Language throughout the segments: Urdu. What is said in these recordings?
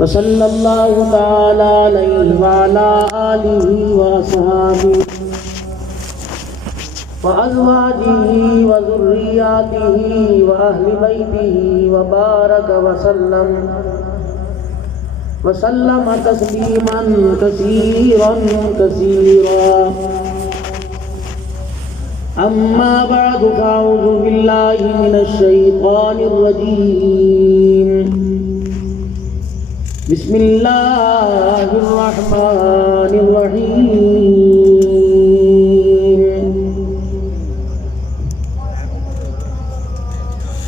وصلی اللہ تعالی علیہ وعلا آلہ وصحابہ وازواجہ وذریاتہ واہل بیتہ وبارک وسلم تسلیما کثیرا کثیرا اما بعد فاعوذ باللہ من الشیطان الرجیم بسم اللہ الرحمن الرحیم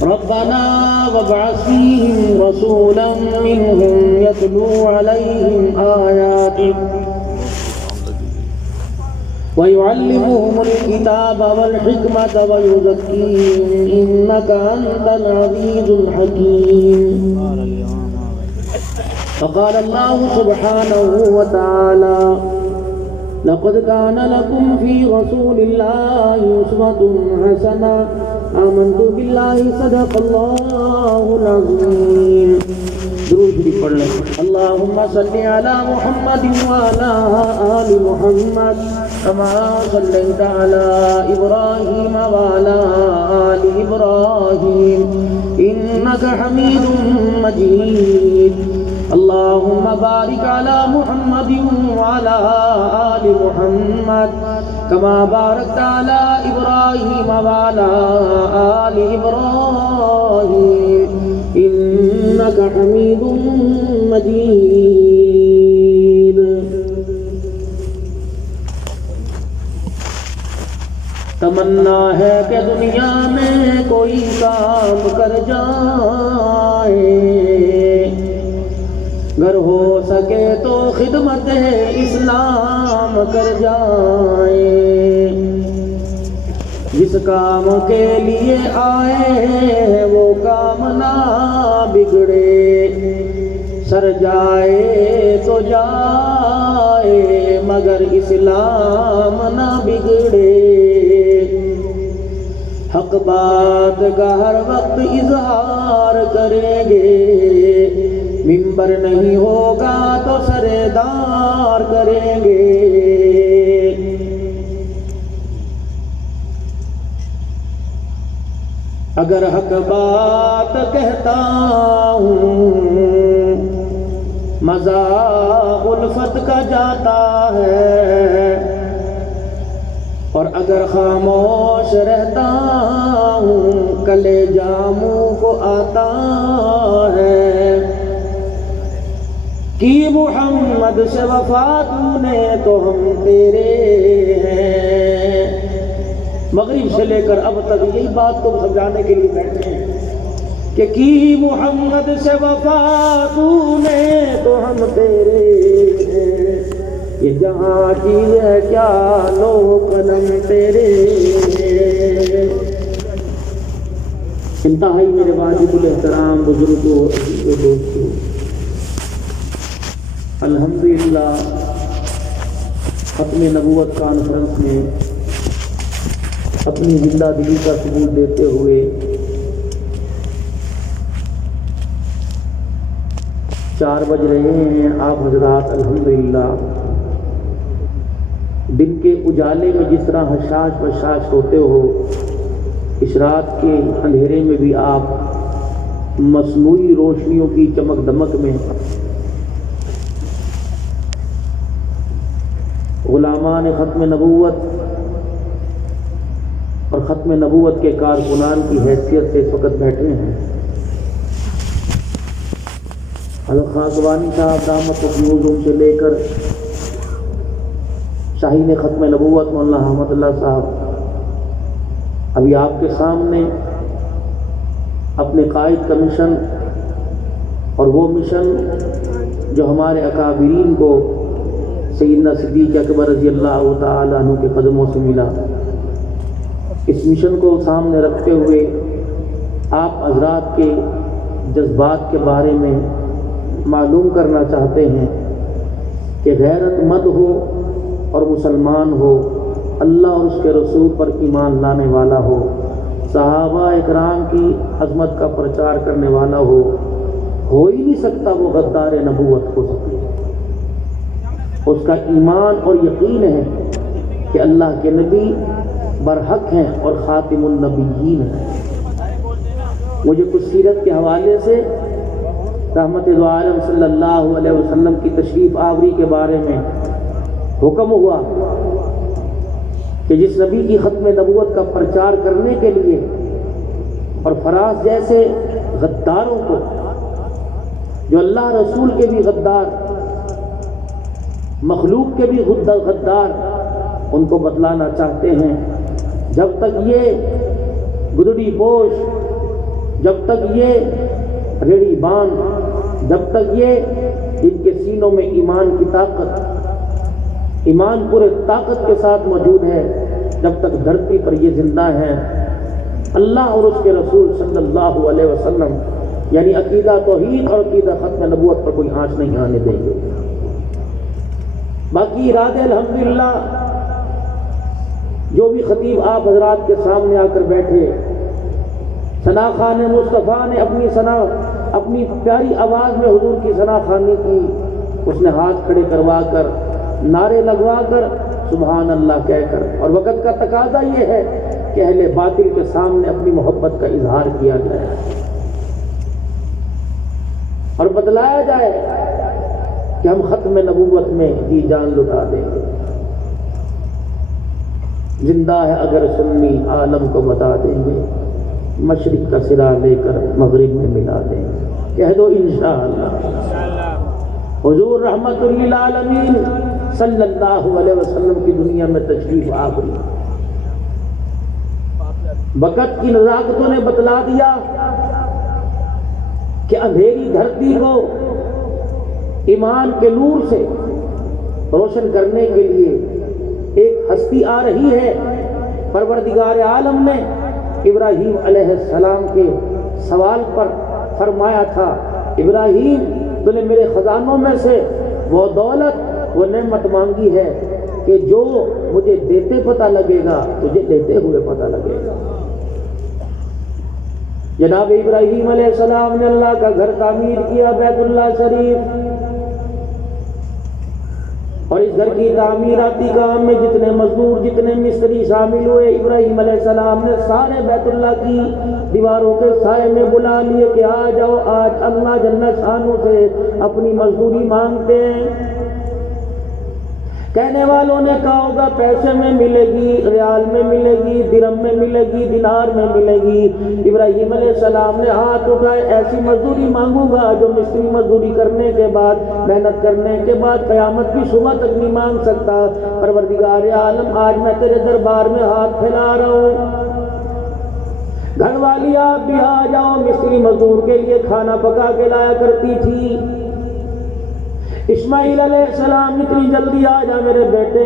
ربنا وابعث فيهم رسولا منهم يتلو عليهم آياتك ويعلمهم الكتاب والحكمة ويزكيهم إنك أنت العزيز الحكيم فقال الله سبحانه وتعالى لقد كان لكم في رسول الله أسوة حسنة آمنت بالله صدق الله العظيم درود شریف پڑھ لیں اللهم صل على محمد وعلى آل محمد كما صليت على إبراهيم وعلى آل إبراهيم إنك حميد مجيد اللهم بارك على محمد وعلى آل محمد كما باركت على إبراهيم وعلى آل إبراهيم إنك حميد مجيد تمنا ہے کہ دنیا میں کوئی کام کر جائے گر ہو سکے تو خدمت اسلام کر جائے جس کام کے لیے آئے وہ کام نہ بگڑے سر جائے تو جائے مگر اسلام نہ بگڑے حق بات کا ہر وقت اظہار کریں گے ممبر نہیں ہوگا تو سردار کریں گے اگر حق بات کہتا ہوں مزہ الفت کا جاتا ہے اور اگر خاموش رہتا ہوں کلیجہ منہ کو آتا ہے کی محمد سے وفا تو نے تو ہم تیرے ہیں مغرب سے لے کر اب تک یہی بات کو سمجھانے کے لیے بیٹھے ہیں کہ کی محمد سے وفا تو نے تو ہم تیرے ہیں یہ جہاں چیز ہے کیا لو قلم تیرے ہیں انتہائی میرے واجب الاحترام بزرگوں عزیزوں دوستوں الحمدللہ ختم نبوت کانفرنس میں اپنی زندہ دلی کا ثبوت دیتے ہوئے 4 بج رہے ہیں آپ حضرات الحمدللہ دن کے اجالے میں جس طرح حشاش بشاش ہوتے ہو اس رات کے اندھیرے میں بھی آپ مصنوعی روشنیوں کی چمک دمک میں غلامان ختم نبوت اور ختم نبوت کے کارکنان کی حیثیت سے اس وقت بیٹھے ہیں حضرت خاکوانی صاحب دامت العلوم سے لے کر شاہین ختم نبوت مولانا احمد اللہ صاحب ابھی آپ کے سامنے اپنے قائد کا مشن اور وہ مشن جو ہمارے اکابرین کو سیدنا صدیق اکبر رضی اللہ تعالیٰ عنہ کے قدموں سے ملا اس مشن کو سامنے رکھتے ہوئے آپ حضرات کے جذبات کے بارے میں معلوم کرنا چاہتے ہیں کہ غیرت مند ہو اور مسلمان ہو اللہ اور اس کے رسول پر ایمان لانے والا ہو صحابہ اکرام کی عظمت کا پرچار کرنے والا ہو ہو ہی نہیں سکتا وہ غدار نبوت ہو سکے۔ اس کا ایمان اور یقین ہے کہ اللہ کے نبی برحق ہیں اور خاتم النبیین ہیں۔ مجھے کچھ سیرت کے حوالے سے رحمت دو عالم صلی اللہ علیہ وسلم کی تشریف آوری کے بارے میں حکم ہوا کہ جس نبی کی ختم نبوت کا پرچار کرنے کے لیے اور فراز جیسے غداروں کو، جو اللہ رسول کے بھی غدار، مخلوق کے بھی غدار، ان کو بتلانا چاہتے ہیں، جب تک یہ گدڑی پوش، جب تک یہ ریڑھی باندھ، جب تک یہ ان کے سینوں میں ایمان کی طاقت، ایمان پورے طاقت کے ساتھ موجود ہے، جب تک دھرتی پر یہ زندہ ہیں، اللہ اور اس کے رسول صلی اللہ علیہ وسلم یعنی عقیدہ توحید اور عقیدہ ختم نبوت پر کوئی آنچ نہیں آنے دیں گے۔ باقی ارادے الحمدللہ جو بھی خطیب آپ حضرات کے سامنے آ کر بیٹھے، ثنا خان مصطفیٰ نے اپنی پیاری آواز میں حضور کی ثنا خوانی کی، اس نے ہاتھ کھڑے کروا کر، نعرے لگوا کر، سبحان اللہ کہہ کر، اور وقت کا تقاضا یہ ہے کہ اہل باطل کے سامنے اپنی محبت کا اظہار کیا جائے اور بتلایا جائے کہ ہم ختم نبوت میں جی جان لٹا دیں گے۔ زندہ ہے اگر سنی عالم کو بتا دیں گے، مشرق کا سرا لے کر مغرب میں ملا دیں گے، کہہ دو انشاءاللہ۔ حضور رحمت للعالمین صلی اللہ علیہ وسلم کی دنیا میں تشریف آوری، وقت کی نزاکتوں نے بتلا دیا کہ اندھیری دھرتی کو ایمان کے نور سے روشن کرنے کے لیے ایک ہستی آ رہی ہے۔ پروردگار عالم نے ابراہیم علیہ السلام کے سوال پر فرمایا تھا، ابراہیم تو نے میرے خزانوں میں سے وہ دولت، وہ نعمت مانگی ہے کہ جو مجھے دیتے پتہ لگے گا تجھے لیتے ہوئے پتہ لگے گا۔ جناب ابراہیم علیہ السلام نے اللہ کا گھر تعمیر کیا، بیت اللہ شریف، اور اس گھر کی تعمیراتی کام میں جتنے مزدور، جتنے مستری شامل ہوئے، ابراہیم علیہ السلام نے سارے بیت اللہ کی دیواروں کے سائے میں بلا لیے کہ آ جاؤ، آج اللہ جل شانہ سے اپنی مزدوری مانگتے ہیں۔ کہنے والوں نے کہا ہوگا پیسے میں ملے گی، ریال میں ملے گی، درہم میں ملے گی، دینار میں ملے گی۔ ابراہیم علیہ السلام نے ہاتھ اٹھائے، ایسی مزدوری مانگوں گا جو مستری مزدوری کرنے کے بعد، محنت کرنے کے بعد قیامت کی صبح تک نہیں مانگ سکتا۔ پروردگار عالم آج میں تیرے دربار میں ہاتھ پھیلا رہا ہوں، گھر والی آپ بھی آ جاؤ۔ مستری مزدور کے لیے کھانا پکا کے لایا کرتی تھی۔ اسماعیل علیہ السلام اتنی جلدی آ جا میرے بیٹے،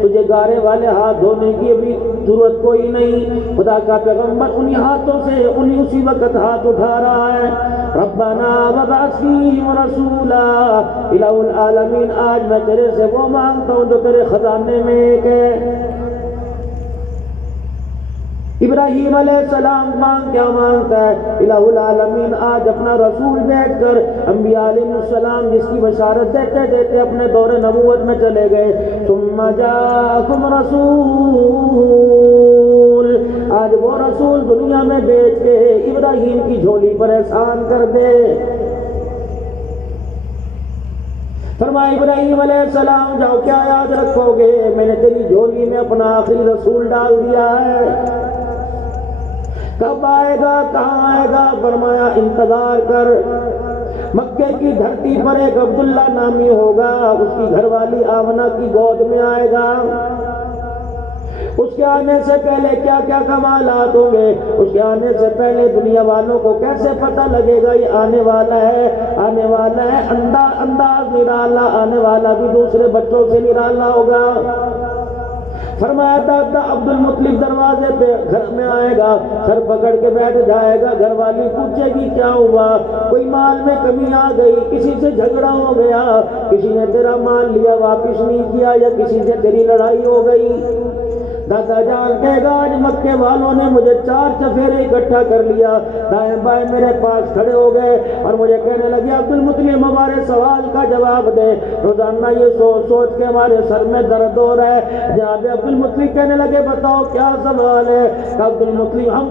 تجھے گارے والے ہاتھ دھونے کی ابھی ضرورت کوئی نہیں۔ خدا کا پیغمبر انہی ہاتھوں سے اسی وقت ہاتھ اٹھا رہا ہے، ربنا وابعث فیہم رسولا الہ العالمین، آج میں تیرے سے وہ مانگتا ہوں جو تیرے خزانے میں ایک ہے۔ ابراہیم علیہ السلام کیا مانگتا ہے؟ الہ العالمین آج اپنا رسول بیٹھ کر انبیاء علیہ السلام جس کی بشارت دیتے دیتے اپنے دور نبوت میں چلے گئے، ثم جاءکم رسول، آج وہ رسول دنیا میں بیچ کے ابراہیم کی جھولی پر احسان کر دے۔ فرمایا ابراہیم علیہ السلام جاؤ، کیا یاد رکھو گے؟ میں نے تیری جھولی میں اپنا آخری رسول ڈال دیا ہے، کب آئے گا، کہاں آئے گا؟ فرمایا انتظار کر، مکے کی دھرتی پر ایک عبداللہ نامی ہوگا، اس کی گھر والی آمنہ کی گود میں آئے گا، اس کے آنے سے پہلے کیا کیا کمالات ہوں گے، اس کے آنے سے پہلے دنیا والوں کو کیسے پتہ لگے گا یہ آنے والا ہے، آنے والا ہے، انداز نرالا، آنے والا بھی دوسرے بچوں سے نرالا ہوگا۔ فرمایا دادا عبد المطلب دروازے پہ گھر میں آئے گا، سر پکڑ کے بیٹھ جائے گا، گھر والی پوچھے گی کیا ہوا، کوئی مال میں کمی آ گئی، کسی سے جھگڑا ہو گیا، کسی نے تیرا مال لیا واپس نہیں کیا، یا کسی سے تیری لڑائی ہو گئی؟ دادا جان کہے گا آج مکے والوں نے مجھے 4 چفیرے اکٹھا کر لیا، دائیں بائیں میرے پاس کھڑے ہو گئے اور مجھے کہنے لگے عبد المطلب ہمارے سوال کا جواب دے، روزانہ یہ سوچ سوچ کے ہمارے سر میں درد ہو رہا ہے۔ جناب عبد المطلب کہنے لگے بتاؤ کیا سوال ہے؟ کہ عبد المطلب ہم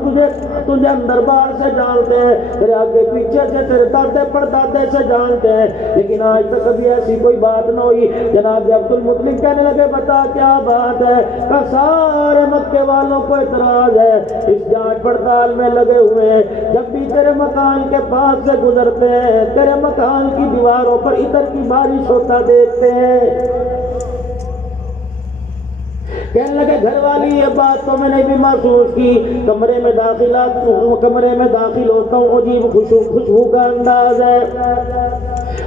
تجھے اندر باہر سے جانتے ہیں، تیرے آگے پیچھے سے، تیرے دادے پردادے سے جانتے ہیں، لیکن آج تک کبھی ایسی کوئی بات نہ ہوئی۔ جناب عبد المطلب کہنے لگے بتا کیا بات ہے؟ کہ سارے مکے والوں کو اعتراض ہے، اس جانچ پڑتال میں لگے ہوئے ہیں، جب بھی تیرے مکان کے پاس سے گزرتے ہیں تیرے مکان کی دیواروں پر عطر کی بارش ہوتا دیکھتے ہیں۔ کہنے لگے گھر والی یہ بات تو میں نے بھی محسوس کی، کمرے میں داخل ہوتا ہوں عجیب خوشبو کا انداز ہے،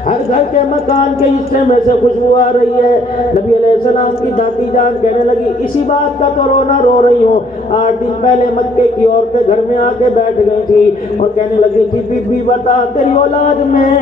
ہر گھر کے مکان کے حصے میں سے خوشبو آ رہی ہے۔ نبی علیہ السلام کی دادی جان کہنے لگی اسی بات کا تو رونا رو رہی ہوں، 8 دن پہلے مکے کی عورتیں گھر میں آ کے بیٹھ گئی تھی اور کہنے لگی تھی بی بی بتا تیری اولاد میں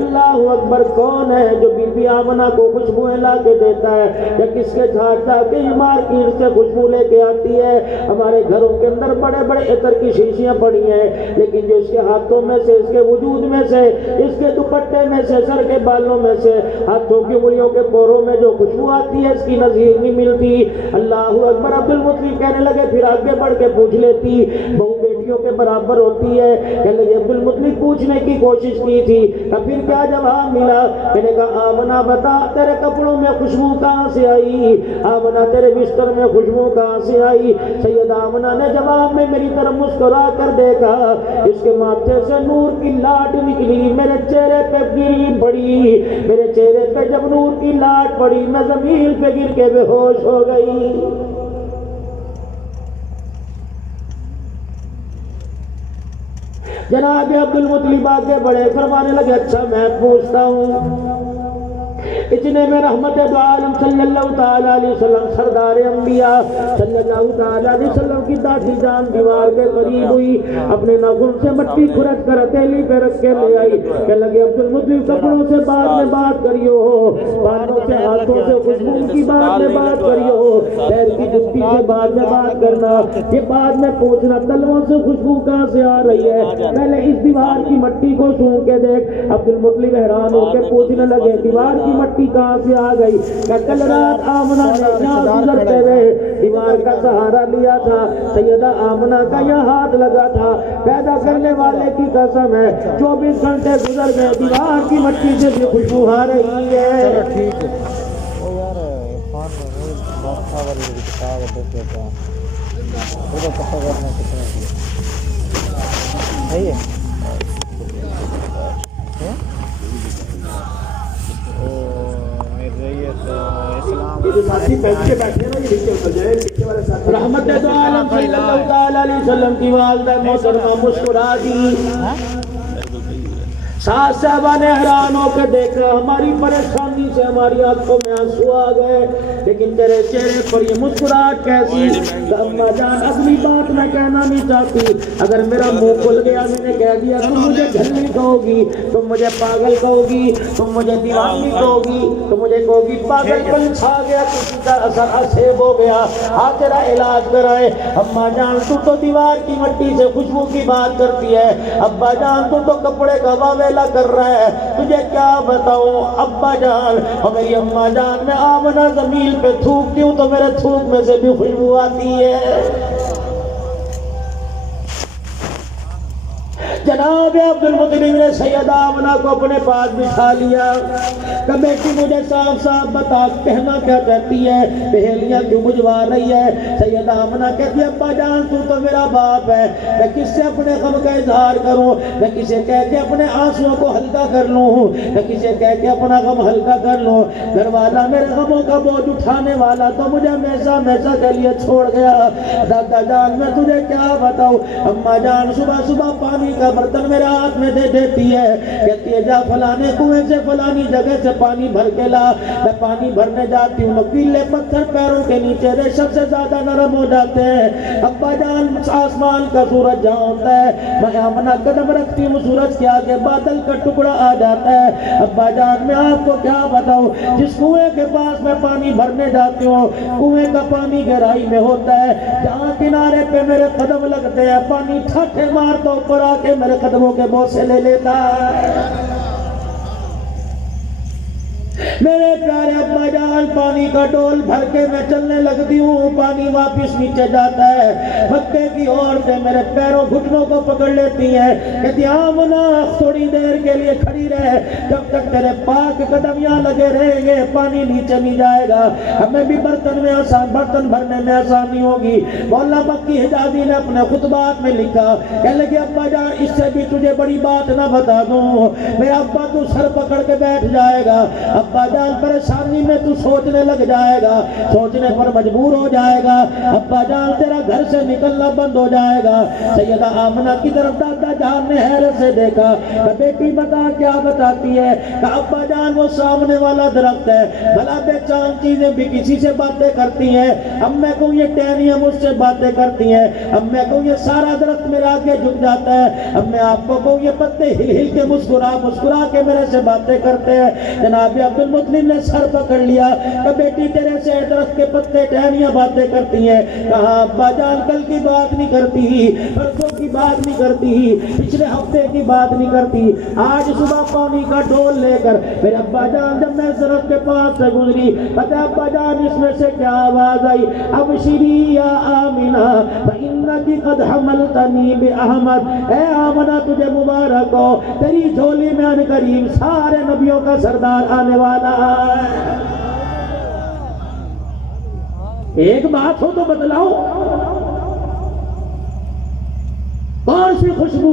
اللہ اکبر کون ہے جو بی بی آمنہ کو خوشبوئیں لا کے دیتا ہے، یا کس کے جھاڑتا کہ مارکیٹ سے خوشبو لے کے آتی ہے؟ ہمارے گھروں کے اندر بڑے بڑے عطر کی شیشیاں پڑی ہیں، لیکن جو اس کے ہاتھوں میں سے، اس کے وجود میں سے، اس کے دوپٹے میں سے، سر کے بالوں میں سے، ہاتھوں کی انگلیوں کے پوروں میں جو خوشبو آتی ہے اس کی نظیر نہیں ملتی۔ اللہ اکبر۔ عبد المطلب کہنے لگے پھر آگے بڑھ کے پوچھ لیتی، بہو بیٹیوں کے برابر ہوتی ہے؟ کہنے لگے عبد المطلب پوچھنے کی کوشش کی تھی، پھر کیا جواب ملا؟ کہنے کہا آمنہ بتا تیرے کپڑوں میں خوشبو کہاں سے آئی؟ آمنہ تیرے بستر میں خوشبو کہاں سے آئی؟ سیدہ آمنہ نے جواب میں میری طرف مسکرا کر دیکھا، اس کے ماتھے سے نور کی لاٹ نکلی، میرے چہرے پہ گری پڑی، میرے چہرے پہ جب نور کی لاٹ پڑی میں زمین پہ گر کے بے ہوش ہو گئی۔ جناب عبد المطلب آگے بڑھے، فرمانے لگے اچھا میں پوچھتا ہوں، اتنے میں رحمت دو عالم صلی اللہ تعالیٰ علیہ وسلم سردار انبیاء صلی اللہ تعالیٰ علیہ وسلم کی دادی جان دیوار کے قریب ہوئی، اپنے ناخن سے مٹی کھرچ کر ہتھیلی پہ رکھ کے لے آئی، کہنے لگے عبد المطلب کپڑوں سے بعد میں بات کریو، بانوں سے ہاتھوں سے خوشبو کی بعد میں بات کریو، پیر کی جستی سے بعد میں بات کرنا، یہ بعد میں پوچھنا تلووں سے خوشبو کہاں سے آ رہی ہے، پہلے اس دیوار کی مٹی کو سونگ کے دیکھ۔ عبد المطلب حیران ہو کے پوچھنے لگے دیوار کی مٹی کہاں سے آ گئی؟ کہ کل رات آمنہ نے یہاں گزرتے ہوئے دیوار کا سہارا لیا تھا، سیدہ آمنہ کا یہاں ہاتھ لگا تھا، پیدا کرنے والے کی قسم ہے 24 گھنٹے گزر گئے دیوار کی مٹی سے بھی خوشبو آ رہی ہے۔ ٹھیک ہے وہ یار فون میں بہت خبر ہے کتاب دیکھ لیتا ہوں وہ تو پتہ کرنا کتنا صحیح ہے۔ رحمت دو عالم صلی اللہ تعالیٰ علیہ وسلم کی والدہ محترمہ مسکرا دی، ساتھ صحابہ نے حیران ہو کے دیکھا، ہماری پریشانی سے ہماری آنکھوں میں آنسو آ گئے، لیکن تیرے چہرے پر یہ مسکراہٹ کیسی؟ کہ اماں جان اگلی بات میں کہنا نہیں چاہتی، اگر میرا منہ کھل گیا میں نے کہہ دیا تم مجھے گھرنی کہو گی، تم مجھے پاگل کہو گی، تم مجھے دیوانی کہو گی، تم مجھے کہو گی پاگل پن چھا گیا، کسی کا اثر اسیب ہو گیا، آ تیرا علاج کرائے۔ اماں جان تو دیوار کی مٹی سے خوشبو کی بات کرتی ہے، ابا جان تو کپڑے کا واویلا کر رہا ہے، تجھے کیا بتاؤں ابا جان اور میری اماں جان، میں آمنہ زمین پہ تھوکتی ہوں تو میرے تھوک میں سے بھی خوشبو آتی ہے۔ جناب عبد المطلب نے سیدہ آمنہ کو اپنے پاس بٹھا لیا کہ بیٹی مجھے صاف صاف بتا کہنا کیا کہتی ہے، پہیلیاں کیوں بجھوا رہی ہے؟ سیدہ آمنہ کہتی ہے ابا جان تو میرا باپ ہے، میں کس سے اپنے غم کا اظہار کروں، میں کسے کہہ کے اپنے آنسوؤں کو ہلکا کر لوں، میں کسے کہہ کے اپنا غم ہلکا کر لوں؟ گھر والا میرے غموں کا بوجھ اٹھانے والا تو مجھے ہمیشہ ہمیشہ کے لیے چھوڑ گیا، دادا جان میں تجھے کیا بتاؤں؟ اماں جان صبح صبح پانی کا برتن میرے ہاتھ میں دے دیتی ہے، کہتی ہے جا فلانے کنویں سے فلانی جگہ سے پانی بھر کے لا۔ میں پانی بھرنے جاتی ہوں، نوکیلے پتھر پیروں کے نیچے ریشم سے زیادہ نرم ہو جاتے ہیں۔ ابا جان آسمان کا سورج جہاں ہوتا ہے، میں آمنہ قدم رکھتی ہوں، سورج کے آگے بادل کا ٹکڑا آ جاتا ہے۔ ابا جان میں آپ کو کیا بتاؤں، جس کنویں کے پاس میں پانی بھرنے جاتی ہوں، کنویں کا پانی گہرائی میں ہوتا ہے، جہاں کنارے پہ میرے قدم لگتے ہیں، پانی ٹھاٹھے مارتا اوپر آ کے میرے قدموں کے بوسے لے لیتا ہے۔ میرے پیارے ابا جان پانی کا ڈول بھر کے میں چلنے لگتی ہوں، پانی واپس نیچے جاتا ہے، مکے کی عورتیں میرے پیروں گھٹنوں کو پکڑ لیتی ہیں، کہتی آمنہ تھوڑی دیر کے لیے کھڑی رہے، جب تک تیرے پاک قدم یہاں لگے رہیں گے پانی نیچے نہیں جائے گا، ہمیں بھی برتن بھرنے میں آسانی ہوگی۔ مولانا مکی حجازی نے اپنے خطبات میں لکھا، کہنے لگے ابا جان اس سے بھی تجھے بڑی بات نہ بتا دوں، میرا ابا تو سر پکڑ کے بیٹھ جائے گا، ابا جان پریشانی میں تو سوچنے لگ جائے گا، سوچنے پر مجبور ہو جائے گا، ابا جان تیرا گھر سے نکلنا بند ہو جائے گا۔ سیدہ آمنہ کی طرف دادا جان نے حیرت سے دیکھا کہ بیٹی بتا کیا بتاتی ہے، کہ ابا جان وہ سامنے والا درخت ہے، بھلا بے چاند چیزیں بھی کسی سے باتیں کرتی ہیں، اب میں کہوں یہ ٹہنیاں مجھ سے باتیں کرتی ہیں، اب میں کہوں یہ سارا درخت میرے آگے جھک جاتا ہے، اب میں آپ کو کہوں یہ پتے ہل ہل کے مسکرا کے میرے سے باتیں کرتے ہیں۔ جناب عبد المطلب نے سر پکڑ لیا کہ بیٹی تیرے سے درخت کے پتے ٹہنیاں باتیں کرتی ہیں، کہا ابا جان کل کی بات نہیں کرتی، پرسوں کی بات نہیں کرتی، پچھلے ہفتے کی بات نہیں کرتی، آج صبح پانی کا ڈول لے کر میرے ابا جان جب میں درخت کے پاس سے گزری، پتہ ابا جان اس میں سے کیا آواز آئی، ابشری یا آمنہ فإنک قد حملتنی بأحمد، اے آمنہ تجھے مبارک ہو، تیری جھولی میں ان قریب سارے نبیوں کا سردار آنے والا ہے۔ ایک بات ہو تو بتلاؤ، کون سی خوشبو؟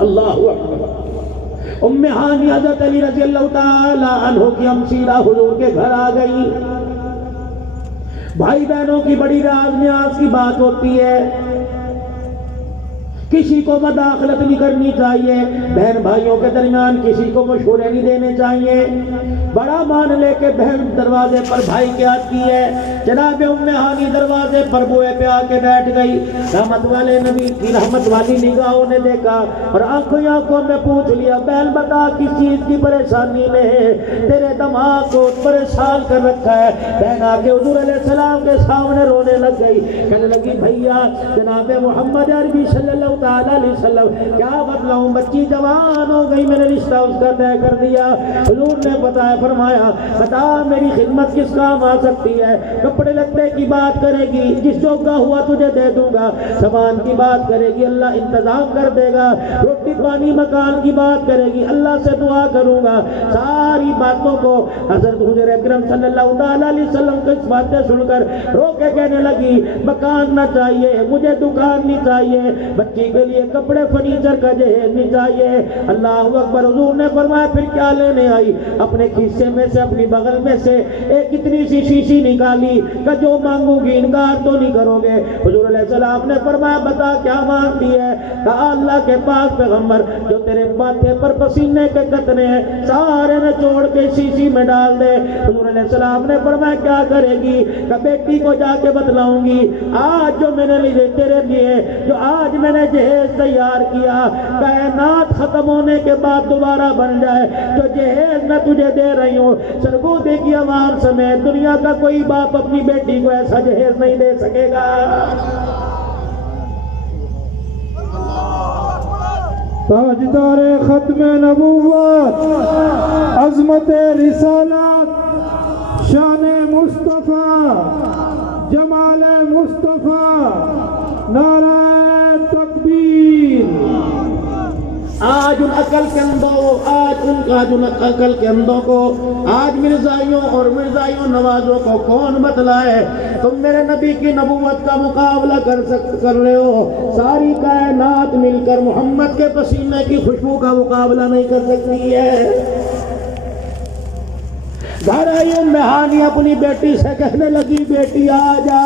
اللہ اکبر۔ ام ہانی حضرت علی رضی اللہ تعالی عنہ کی ہمشیرہ حضور کے گھر آ گئی، بھائی بہنوں کی بڑی راز نیاز کی بات ہوتی ہے، کسی کو مداخلت نہیں کرنی چاہیے، بہن بھائیوں کے درمیان کسی کو مشورے نہیں دینے چاہیے، بڑا مان لے کے بہن دروازے پر بھائی کے آتی ہے، جناب ام ہانی دروازے پر بوئے پہ آ کے بیٹھ گئی، رحمت والے نبی کی رحمت والی نگاہوں نے دیکھا اور آنکھوں میں پوچھ لیا، بہن بتا کس چیز کی پریشانی میں تیرے دماغ کو پریشان کر رکھا ہے؟ بہن آ کے حضور علیہ السلام کے سامنے رونے لگ گئی، کہنے لگی بھیا جناب محمد عربی صلی اللہ تعالیٰ علیہ وسلم کیا بتلاؤں، بچی جوان ہو گئی، میں نے رشتہ اس کا طے کر دیا، حضور نے بتایا فرمایا بتا میری خدمت کس کام آ سکتی ہے، کپڑے لتے کی بات کرے گی جس جو کا ہوا تجھے دے دوں گا، سامان کی بات کرے گی اللہ انتظام کر دے گا، روٹی پانی مکان کی بات کرے گی اللہ سے دعا کروں گا، ساری باتوں کو حضرت حضور اکرم صلی اللہ تعالیٰ علیہ وسلم کی اس باتیں سن کر رو کے کہنے لگی مکان نہ چاہیے مجھے، دکان نہیں چاہیے، بچی کے لیے کپڑے فرنیچر کا جہیز نہیں چاہیے۔ اللہ اکبر۔ حضور نے فرمایا پھر کیا لینے آئی؟ اپنے کھیسے میں سے اپنی بغل میں سے ایک اتنی سی شیشی نکالی کہ جو مانگوں گی انکار تو نہیں کرو گے۔ حضور علیہ السلام نے فرمایا بتا کیا مانگتی ہے؟ کہا اللہ کے پاک پیغمبر جو تیرے ماتھے پر پسینے کے قطرے ہیں سارے نے چھوڑ کے شیشی میں ڈال دے۔ حضور علیہ السلام نے فرمایا کیا کرے گی؟ کہ بیٹی کو جا کے بتلاؤں گی آج جو میں نے تیرے لیے جو آج میں نے جہیز تیار کیا کائنات ختم ہونے کے بعد دوبارہ بن جائے، جو جہیز میں تجھے دے رہی ہوں سرگودے کی عوام سمیت دنیا کا کوئی باپ اپنی بیٹی کو ایسا جہیز نہیں دے سکے گا۔ تاجدار ختم نبوت، عظمت رسالت، شان مصطفیٰ، جمال مصطفیٰ، نعرہ تکبیر۔ آج ان عقل کے اندوں کو آج مرزائیوں اور مرزائیوں نوازوں کو کون بتلائے؟ تم میرے نبی کی نبوت کا مقابلہ کر رہے ہو، ساری کائنات مل کر محمد کے پسینے کی خوشبو کا مقابلہ نہیں کر سکتی ہے۔ گھر آئی ام ہانی اپنی بیٹی سے کہنے لگی بیٹی آ جا،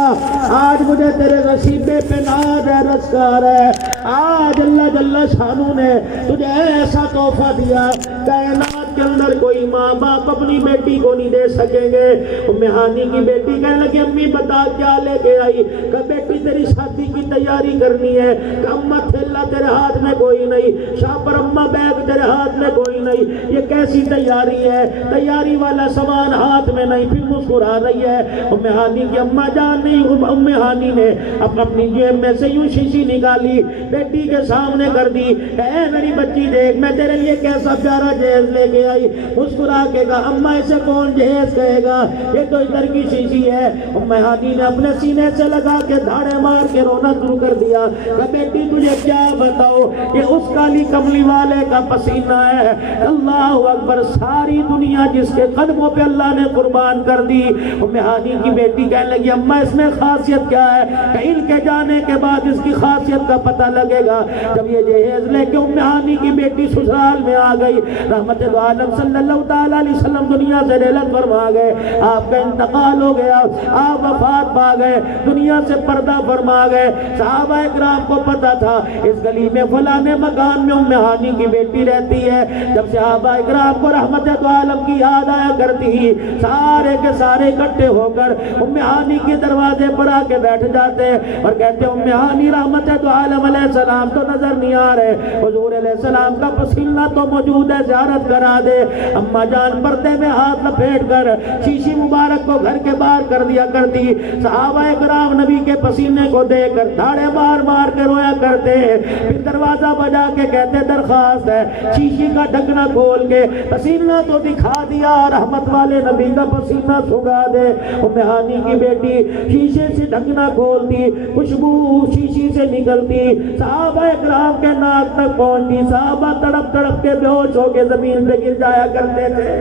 آج مجھے تیرے رسیبے پہ ناز ہے، رزقار ہے، آج اللہ جل شانہ نے تجھے ایسا تحفہ دیا، کائنات کے اندر کوئی ماں باپ اپنی بیٹی کو نہیں دے سکیں گے۔ ام ہانی کی بیٹی کہنے لگی امی بتا کیا لے کے آئی؟ کہ بیٹی تیری شادی کی تیاری کرنی ہے۔ کہ اماں تھیلا تیرے ہاتھ میں کوئی نہیں، شاہ پر اماں بیگ تیرے ہاتھ میں کوئی نہیں، یہ کیسی تیاری ہے؟ تیاری والا سامان ہاتھ میں نہیں، پھر مسکرا رہی ہے۔ ام ہانی کی اماں جان نہیں، ام ہانی نے اپنی جیب میں سے یوں شیشی نکالی، بیٹی کے سامنے کر دی، اے میری بچی دیکھ میں تیرے لیے کیسا پیارا جہیز لے کے آئی۔ مسکرا کے کہا اماں اسے کون جہیز کہے گا، یہ تو ادھر کی شیشی ہے۔ ام ہانی نے اپنے سینے سے لگا کے دھاڑے مار کے رونا شروع کر دیا کہ بیٹی تجھے کیا بتاؤ، یہ اس کالی کملی والے کا پسینہ ہے۔ اللہ اکبر، ساری دنیا جس کے قدموں پہ اللہ نے قربان کر دی۔ ام ہانی کی بیٹی کہنے لگی اماں اس میں خاصیت کیا ہے؟ کہ ان کے جانے کے بعد اس کی خاصیت کا پتہ لگے گا۔ جب یہ جہیز لے کے ام ہانی کی بیٹی سسرال میں آ گئی، رحمت دو عالم صلی اللہ تعالیٰ علیہ وسلم دنیا سے رحلت فرما گئے، آپ کا انتقال ہو گیا، آپ وفات پا گئے، دنیا سے پردہ فرما گئے۔ صحابہ اکرام کو پتا تھا اس گلی میں فلانے مکان میں ام ہانی کی بیٹی رہتی ہے۔ جب صحابہ اکرام کو رحمت دو عالم کی یاد آیا کرتی، سارے کے سارے اکٹھے ہو کر ام ہانی کے دروازے پر آ کے بیٹھ جاتے اور کہتے ام ہانی رحمت دو عالم علیہ السلام تو نظر نہیں آ رہے، حضور علیہ السلام کا پسینہ تو موجود ہے، زیارت کرا دے۔ اماں جان پردے میں ہاتھ لپیٹ کر شیشی مبارک کو گھر کے باہر کر دیا کرتی۔ صحابہ اکرام نبی کے پسینے کو دیکھ کر دھاڑے مار مار کے رویا کرتے، پھر دروازہ بجا کے کہتے درخواست ہے، شیشی کا ڈھکنا کھول کے پسینہ تو دکھا دیا، رحمت والے نبی کا پسینہ سنگا دے۔ ام ہانی کی بیٹی شیشے سے ڈھکنا کھولتی، خوشبو شیشی سے نکلتی، صحابہ اکرام کے ناک تک پہنچتی، صحابہ تڑپ تڑپ کے بے ہوش ہو کے زمین پہ گر جایا کرتے تھے۔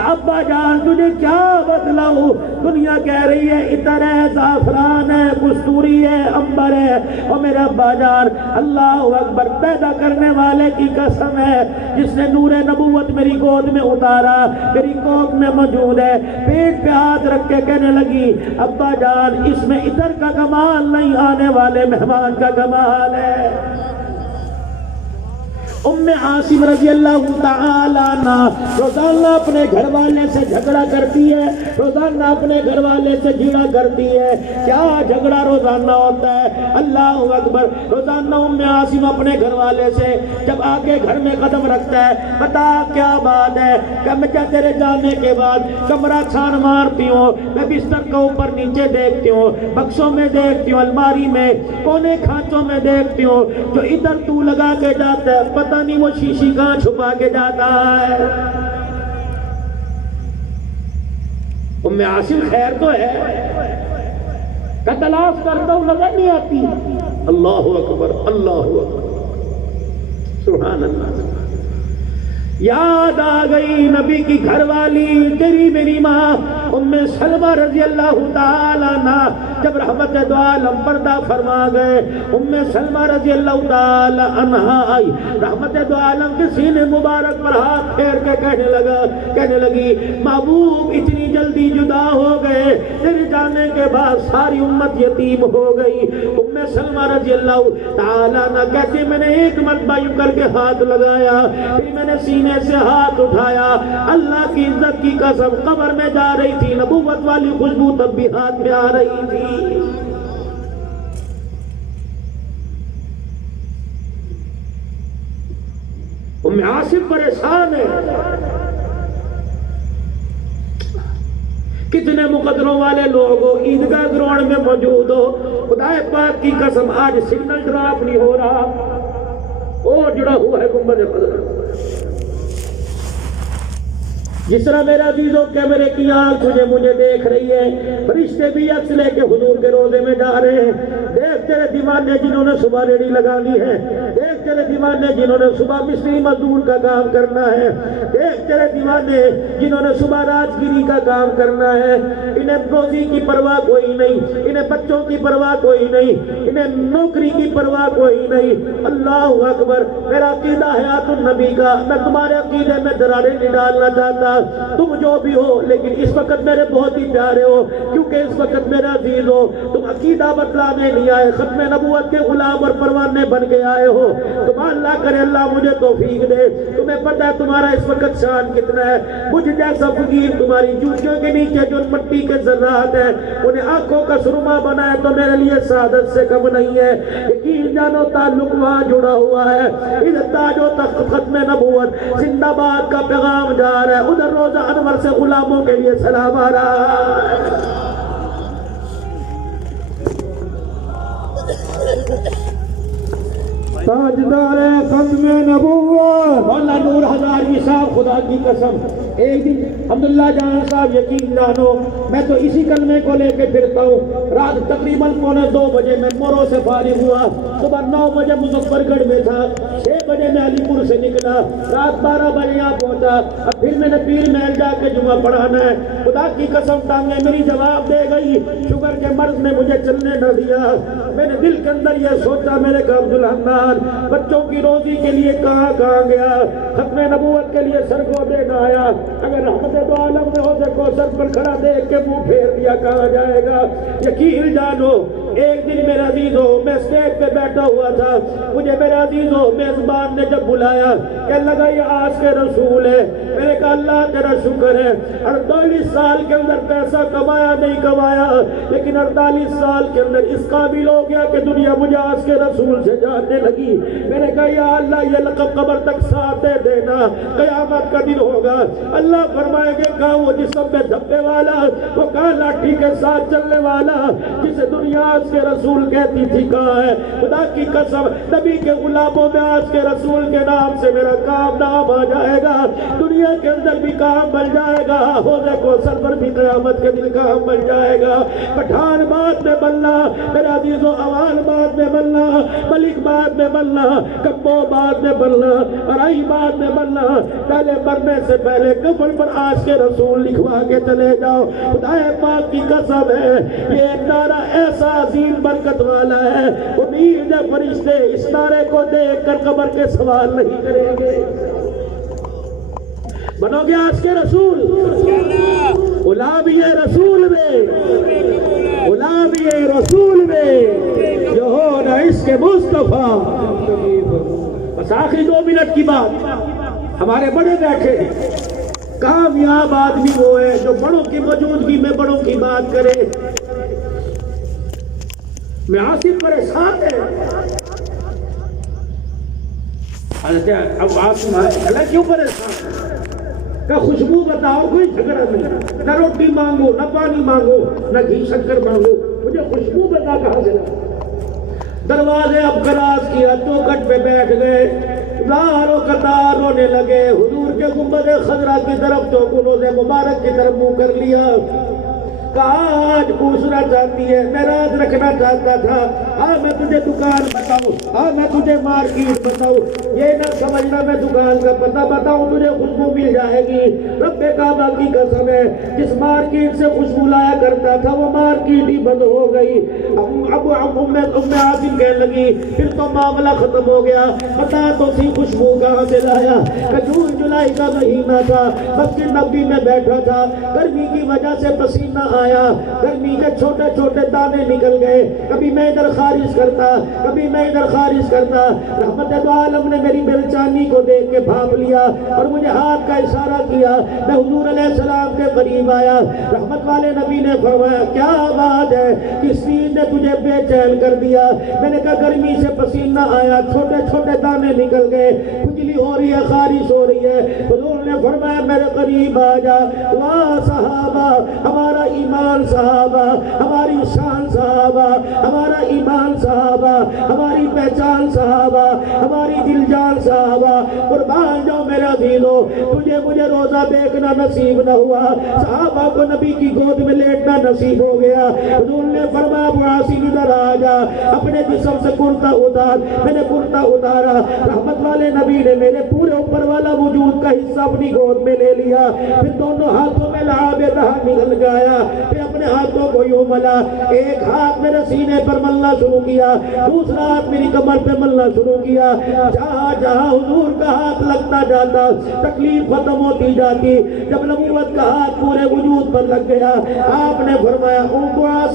ابا جان تجھے کیا بتلاؤں، دنیا کہہ رہی ہے عطر ہے، زعفران ہے، کستوری ہے، عنبر ہے، اور میرے ابا جان اللہ اکبر، پیدا کرنے والے کی قسم ہے جس نے نور نبوت میری گود میں اتارا، میری کوکھ میں موجود ہے، پیٹ پہ ہاتھ رکھ کے کہنے لگی ابا جان اس میں عطر کا کمال نہیں، آنے والے مہمان کا کمال ہے۔ ام عاصم رضی اللہ تعالیٰ عنہ روزانہ اپنے گھر والے سے جھگڑا کرتی ہے، روزانہ اپنے گھر والے سے جھگڑا کرتی ہے۔ کیا جھگڑا روزانہ ہوتا ہے، اللہ اکبر۔ روزانہ ام عاصم اپنے گھر والے سے جب آگے گھر میں قدم رکھتا ہے، بتا کیا بات ہے، کہ میں کیا تیرے جانے کے بعد کمرہ چھان مارتی ہوں، میں بستر کو اوپر نیچے دیکھتی ہوں، بکسوں میں دیکھتی ہوں، الماری میں، کونے کھانچوں میں دیکھتی ہوں، جو ادھر تو لگا کے جاتا ہے پتہ نہیں وہ شیشی کہاں چھپا کے جاتا ہے۔ ام عاصم خیر تو ہے، کہ تلاش کرتا ہوں نظر نہیں آتی۔ اللہ اکبر، اللہ اکبر، سبحان اللہ۔ یاد آ گئی نبی کی گھر والی تیری میری ماں ام سلمہ رضی اللہ تعالیٰ عنہ، جب رحمت دو عالم پردہ فرما گئے، ام سلمہ رضی اللہ تعالیٰ عنہ آئی، رحمت دو عالم کے سینے مبارک پر ہاتھ پھیر کے کہنے لگی محبوب اتنی جلدی جدا ہو گئے، تیرے جانے کے بعد ساری امت یتیم ہو گئی۔ ام سلمہ رضی اللہ تعالیٰ عنہ کہتے میں نے ایک مرتبہ یوں کر کے ہاتھ لگایا، پھر میں نے سینے سے ہاتھ اٹھایا، اللہ کی عزت کی قسم قبر میں جا رہی تھی، نبوت والی خوشبو تب بھی ہاتھ میں آ رہی تھی۔ ام عاصم پریشان ہے، کتنے مقدروں والے لوگ ہو، عیدگاہ گراؤنڈ میں موجود ہو، خدا پاک کی قسم آج سگنل ڈراپ نہیں ہو رہا، اور جڑا ہوا ہے گنبد خضرا۔ جس طرح میرا عزیزوں کیمرے کی آنکھ مجھے دیکھ رہی ہے، فرشتے بھی عکس لے کے حضور کے روضے میں جا رہے ہیں۔ دیکھ تیرے دیوانے جنہوں نے صبح ریڑھی لگا لی ہے، دیکھ ایک تیرے دیوانے جنہوں نے صبح مستری مزدور کا کام کرنا ہے، ایک تیرے دیوانے جنہوں نے صبح راجگیری کا کام کرنا ہے، انہیں روزی کی پرواہ کوئی نہیں، انہیں بچوں کی پرواہ کوئی نہیں، انہیں نوکری کی پرواہ کوئی نہیں۔ اللہ اکبر۔ میرا عقیدہ حیات النبی کا، میں تمہارے عقیدے میں دراریں نہیں ڈالنا چاہتا، تم جو بھی ہو، لیکن اس وقت میرے بہت ہی پیارے ہو، کیونکہ اس وقت میرے عزیز ہو، تم عقیدہ بتلانے نہیں آئے، ختم نبوت کے غلام اور پروانے بن کے آئے ہو۔ تم اللہ کرے اللہ مجھے توفیق دے، تمہیں پتہ ہے تمہارا اس وقت شان کتنا ہے۔ مجھ جیسا فقیر تمہاری جوتیوں کے نیچے جو مٹی کے ذرات ہیں انہیں آنکھوں کا سرما بنائے تو میرے لیے سعادت سے کم نہیں ہے۔ یقین جانو تعلق وہاں جڑا ہوا ہے، ادھر تاج و تخت ختم نبوت زندہ باد کا پیغام جا رہا ہے، ادھر روزہ انور سے غلاموں کے لیے سلام آ رہا ہے۔ تاجدار ختم نبوت مولانا نور ہزاروی صاحب، خدا کی قسم ایک دن حمداللہ جان صاحب یقین جانو میں تو اسی کلمے کو لے کے پھرتا ہوں، رات تقریباً 2:45 بجے میں مورو سے فارغ ہوا، صبح 9 بجے مظفر گڑھ میں تھا، 6 بجے میں علی پور سے نکلا، رات 12 بجے یہاں پہنچا، اب پھر میں نے پیر محل جا کے جمعہ پڑھانا ہے۔ خدا کی قسم ٹانگیں میری جواب دے گئی، شوگر کے مرض نے مجھے چلنے نہ دیا۔ میں نے دل کے اندر یہ سوچا میرے کا عبدالحنان بچوں کی روزی کے لیے کہاں گیا، ختم نبوت کے لیے سر کو دینا آیا، اگر رحمت دو عالم میں ہو سکو سر پر کھڑا دیکھ کے منہ پھیر دیا کہاں جائے گا۔ یقین جانو ایک دن میرے عزیزو میں اسٹیج پہ بیٹھا ہوا تھا، مجھے میرے عزیزو میزبان نے جب بلایا کہنے لگا یہ آج کے رسول ہے، میں نے کہا اللہ تیرا شکر ہے، 48 سال کے اندر پیسہ کمایا نہیں کمایا، لیکن 48 سال کے اندر اس قابل ہو گیا کہ دنیا مجھے آج کے رسول سے جاننے لگی۔ میں نے کہا یا اللہ یہ لقب قبر تک ساتھ دے دینا، قیامت کا دن ہوگا اللہ فرمائے گے کہاں وہ جسم میں دھبے والا، وہ کہاں لاٹھی کے ساتھ چلنے والا جسے دنیا آج کے رسول کہتی تھی کہاں ہے۔ خدا کی قسم نبی کے غلاموں میں آج کے رسول کے نام سے میرا کام نام آ جائے گا، دنیا کے اندر بھی کام بن جائے گا، حوضے کو سر پر بھی قیامت کے دن کام بن جائے گا۔ پٹھان بعد میں بننا میرے عزیزو، اوال بعد میں بننا، ملک بعد میں بننا، کبو بعد میں بننا، ارائی بعد میں بننا، پہلے مرنے سے پہلے کفن پر آج کے رسول لکھوا کے چلے جاؤ۔ خدا پاک کی قسم ہے یہ نعرہ ایسا عظیم برکت والا ہے، امید ہے فرشتے اس نعرے کو دیکھ کر قبر کے سوال نہیں کریں گے۔ بنو گے آج کے رسول، غلام یہ رسول میں، غلام یہ رسول میں جو ہو نہ اس کے مصطفیٰ۔ بس آخری 2 منٹ کی بات، ہمارے بڑے بیٹھے ہیں، کامیاب آدمی وہ ہے جو بڑوں کی موجودگی میں بڑوں کی بات کرے۔ میں آصف پریشان ہے، اب آصف اللہ کیوں پریشان؟ کہ خوشبو بتاؤ، کوئی جھگڑا نہیں، نہ روٹی مانگو نہ پانی مانگو نہ گھی شکر مانگو، مجھے خوشبو بتا کہاں سے لا۔ دروازے اب کراس کیا، چوکھٹ پہ بیٹھ گئے، زار و قطار رونے لگے، حضور کے گنبد خضرا کی طرف تو روز مبارک کی طرف منہ کر لیا۔ کہا آج پوچھنا چاہتی ہے، میں راز رکھنا چاہتا تھا، میں تجھے دکان بتاؤں، میں تجھے مارکیٹ بتاؤں، یہ نہ سمجھنا میں دکان کا پتہ بتاؤں تجھے خوشبو مل جائے گی۔ رب کعبہ کی قسم ہے جس مارکیٹ سے خوشبو لایا کرتا تھا وہ مارکیٹ ہی بند ہو گئی۔ اب ام عاصم کہنے لگی پھر تو معاملہ ختم ہو گیا، بتا تو سی خوشبو کہاں سے لایا؟ کہ جون جولائی کا مہینہ تھا، مسجد نبوی میں بیٹھا تھا، گرمی کی وجہ سے پسینہ آیا، گرمی کے چھوٹے چھوٹے دانے نکل گئے، کبھی میں ادھر خارج کرتا کبھی میں ادھر خارج کرتا۔ رحمت دو عالم نے میری بےچانی کو دیکھ کے بھاپ لیا اور مجھے ہاتھ کا اشارہ کیا، میں حضور علیہ السلام کے قریب آیا، رحمت والے نبی نے فرمایا کیا بات ہے، کس چیز نے تجھے بے چین کر دیا؟ میں نے کہا گرمی سے پسینہ آیا، چھوٹے چھوٹے دانے نکل گئے، کھجلی ہو رہی ہے، خارش ہو رہی ہے۔ حضور نے فرمایا میرے قریب آ جا، واہ صحابہ، ہمارا ایمان صحابہ، ہماری شان صحابہ، ہمارا ایمان صحابہ، ہماری پہچان صحابہ، ہماری دل جان صحابہ، قربان جاؤ میرے عزیزو، تجھے مجھے روزہ دیکھنا نصیب نہ ہوا، صحابہ کو نبی کی گود میں لیٹنا نصیب ہو گیا۔ حضور نے فرمایا ابو عاصم ادھر آ جا، اپنے اپنے جسم سے کرتا اتار، میں نے کرتا اتارا، رحمت والے نبی نے میرے پورے اوپر والا وجود کا حصہ اپنی گود میں لے لیا، پھر دونوں ہاتھوں میں لعاب دہن نگل گایا، پھر اپنے ہاتھوں کو یوں ملا، ایک ہاتھ میرے سینے پر ملنا شروع کیا، دوسرا ہاتھ میری کمر پہ ملنا شروع کیا، جہاں جہاں حضور کا ہاتھ لگتا جاتا تکلیف ختم ہوتی جاتی۔ جب نبوت کا ہاتھ پورے وجود پر لگ گیا، آپ نے فرمایا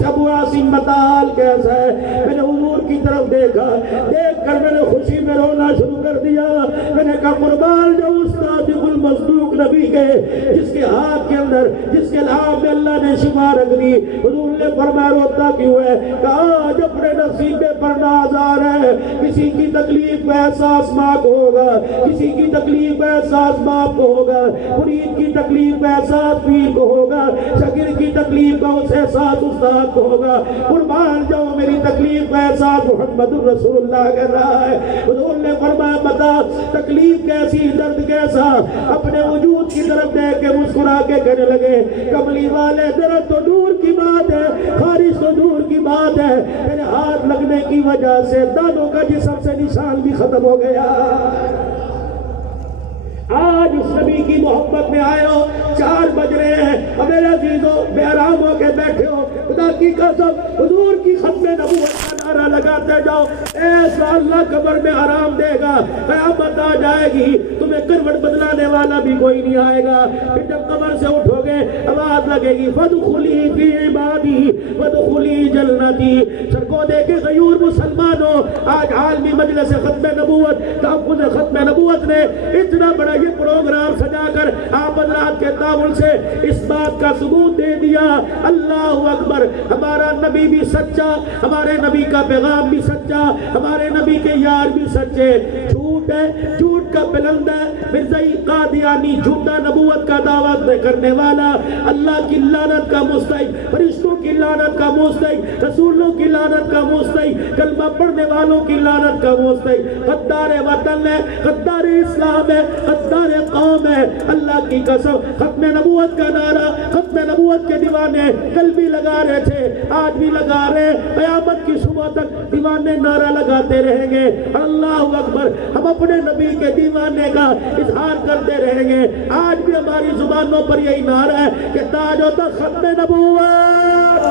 ابو عاصم متال کیسا ہے؟ میں نے حضور کی طرف دیکھا، دیکھ کر میں نے خوشی میں رونا شروع کر دیا، میں نے کہا قربان جو صادق المصدوق نبی کے جس کے ہاتھ کے اندر، جس کے لعاب میں اللہ نے شفا رکھ دی۔ حضور نے فرمایا روتا کیوں ہے؟ کہا آج اپنے نصیبے پر ناز آ رہا ہے، کسی کی تکلیف کا احساس ماک ہوگا، کسی کی تکلیف کا احساس باپ کو ہوگا، مرید کی تکلیف کا احساس پیر کو ہوگا، شاگرد کی تکلیف کا اس احساس استاد کو ہوگا۔ قربان جاؤ میری تکلیف کا احساس محمد الرسول اللہ کر رہا ہے۔ حضور نے فرمایا بتا تکلیف کیسی، درد کیسا؟ اپنے وجود کی طرف دیکھ کے مسکرا کے کہنے لگے کملی والے درد تو دور کی بات ہے، خارج تو دور کی بات ہے، میرے ہاتھ لگنے کی وجہ سے دانوں کا جسم سے نشان بھی ختم ہو گیا۔ آج اس نبی کی محبت میں آئے ہو، 4 بج رہے ہیں، میرے عزیزوں بے آرام ہو کے بیٹھے ہو، خدا کی قسم حضور کی ختم نبوت کا نعرہ لگاتے جاؤ، ایسا اللہ قبر میں آرام دے گا، قیامت آ جائے گی، تمہیں کروٹ بدلانے والا بھی کوئی نہیں آئے گا۔ پھر جب قبر سے اٹھو گے آواز لگے گی فادخلی فی عبادی وادخلی جنتی۔ سڑکوں دیکھے غیور مسلمانوں، آج عالمی مجلس ختم نبوت، تحفظ ختم نبوت نے اتنا بڑا یہ پروگرام سجا کر آپ حضرات کے تعاون سے اس بات کا ثبوت دے دیا، اللہ اکبر، ہمارا نبی بھی سچا، ہمارے نبی کا پیغام بھی سچا، ہمارے نبی کے یار بھی سچے۔ جھوٹ ہے، جھوٹ کا بلند ہے مرزائی قادیانی، جھوٹا نبوت کا دعوت کرنے والا، اللہ کی لعنت کا مستحق، فرشتوں کی لعنت کا مستحق، رسولوں کی لعنت کا مستحق، کلمہ پڑھنے والوں کی لعنت کا مستحق، غدار وطن ہے، غدار اسلام ہے، غدار قوم ہے۔ اللہ کی قسم ختم نبوت کا نعرہ، ختم نبوت کے دیوانے کل بھی لگا رہے تھے، آج بھی لگا رہے، قیامت کی صبح تک دیوانے نعرہ لگاتے رہیں گے، اللہ اکبر، ہم اپنے نبی کے دیوانے کا اظہار کرتے رہیں گے۔ آج بھی ہماری زبانوں پر یہی نعرہ ہے کہ تاج و تخت ختم نبوت،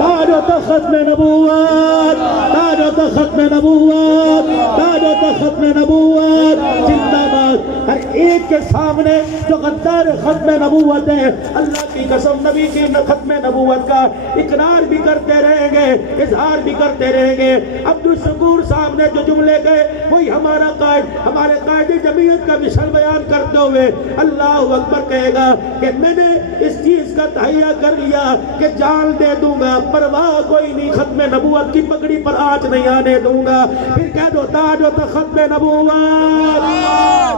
تاج و تخت ختم نبوت، تاج و تخت ختم نبوت، تاج و تخت ختم نبوت، زندہ باد۔ ہر ایک کے سامنے جو غدار ختم نبوت ہے، اللہ کی قسم نبی کی ختم نبوت کا اقرار بھی کرتے رہیں گے، اظہار بھی کرتے رہیں گے۔ عبدالشکور صاحب نے جو جملے گئے وہی ہمارا قائد، ہمارے قائد جمعیت کا مشن بیان کرتے ہوئے اللہ اکبر کہے گا کہ میں نے اس چیز کا تہیہ کر لیا کہ جان دے دوں گا، پرواہ کوئی نہیں، ختم نبوت کی پگڑی پر آنچ نہیں آنے دوں گا۔ پھر کہہ دو تاج و تخت ختم نبوت،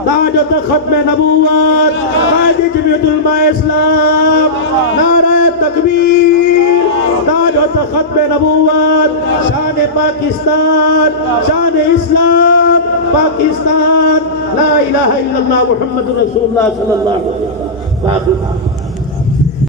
تاج و تخت ختم نبوت، قائد جمعیت علماء اسلام، نعرہ تکبیر، تاج و تخت ختم نبوت، شان پاکستان، شان اسلام، پاکستان، لا الہ الا اللہ محمد رسول اللہ صلی اللہ علیہ وسلم۔